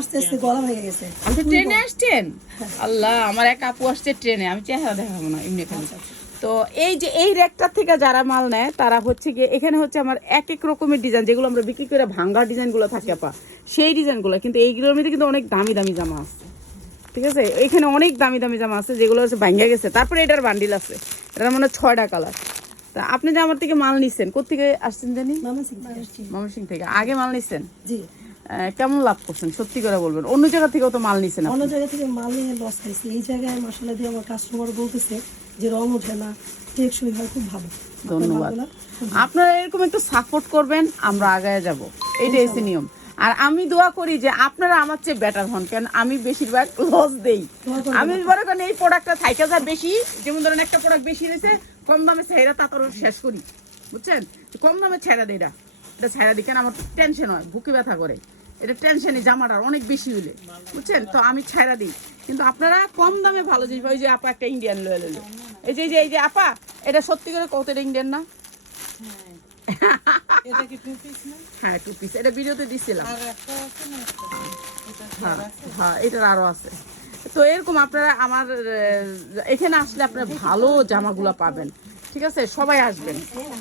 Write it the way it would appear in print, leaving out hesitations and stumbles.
আস্তে আস্তে গলা ভেঙে গেছে। আপনি ট্রেনে আসছেন? আল্লাহ, আমার এক আপু আসছে ট্রেনে, আমি চেহারা দেখাবো না এমনি খালি। তো এই যে এই র্যাকটার থেকে যারা মাল নেয় তারা হচ্ছে গিয়ে এখানে হচ্ছে আমার এক এক রকমের ডিজাইন, যেগুলো আমরা বিক্রি করে ভাঙ্গা ডিজাইনগুলো থাকে আপা, সেই ডিজাইনগুলো। কিন্তু এইগুলোর মধ্যে কিন্তু অনেক দামি দামি জামা আছে, ঠিক আছে? এখানে অনেক দামি দামি জামা আছে যেগুলো হচ্ছে ভাঙ্গা গেছে। তারপরে এটার বান্ডিল আছে, এটার মানে 6টা কালার। তা আপনি যে আমার থেকে মাল নিচ্ছেন, কোথেকে আসছেন জানি? ময়মনসিংহ থেকে। আগে মাল নিচ্ছেন? জি। কেমন লাভ করছেন সত্যি করে বলবেন? অন্য জায়গা থেকেও তো মাল নিচ্ছেন। অন্য জায়গা থেকে মাল নিয়ে লস খাইছি, এই জায়গায় মশলা দিয়ে আমার কাস্টমার বলতেছে যে রং ওঠে না, টেকসই হয়, খুব ভালো। ধন্যবাদ। আপনারা এরকম একটু সাপোর্ট করবেন, আমরা আগায় যাব, এইটাই হচ্ছে নিয়ম। আর আমি দোয়া করি যে আপনারা আমার চেয়ে বেটার হন, কারণ আমি বেশিরভাগ লস দেই। আমি মনে করেন এই প্রোডাক্টটা থাইকা যা বেশি, যেমন ধরেন একটা প্রোডাক্ট বেশি রয়েছে, কম দামে ছেড়া তারপর শেষ করি, বুঝছেন? কম দামে ছেড়া দেই, এটা ছেড়া দিই কেন, আমার টেনশন হয়, বুকে ব্যথা করে, এটা টেনশনই জামাটার অনেক বেশি হইলে, বুঝছেন? তো আমি ছেড়া দিই। কিন্তু আপনারা কম দামে ভালো জিনিস, ওই যে আপা একটা ইন্ডিয়ান লয়ে লইল, এই যে আপা, এটা সত্যি করে কত, এটা ইন্ডিয়ান না? হ্যাঁ, 2 পিস, এটা ভিডিওতে দিছিলাম। হ্যাঁ, এটার আরো আছে। তো এরকম আপনারা আমার এখানে আসলে আপনারা ভালো জামাগুলো পাবেন, ঠিক আছে? সবাই আসবেন।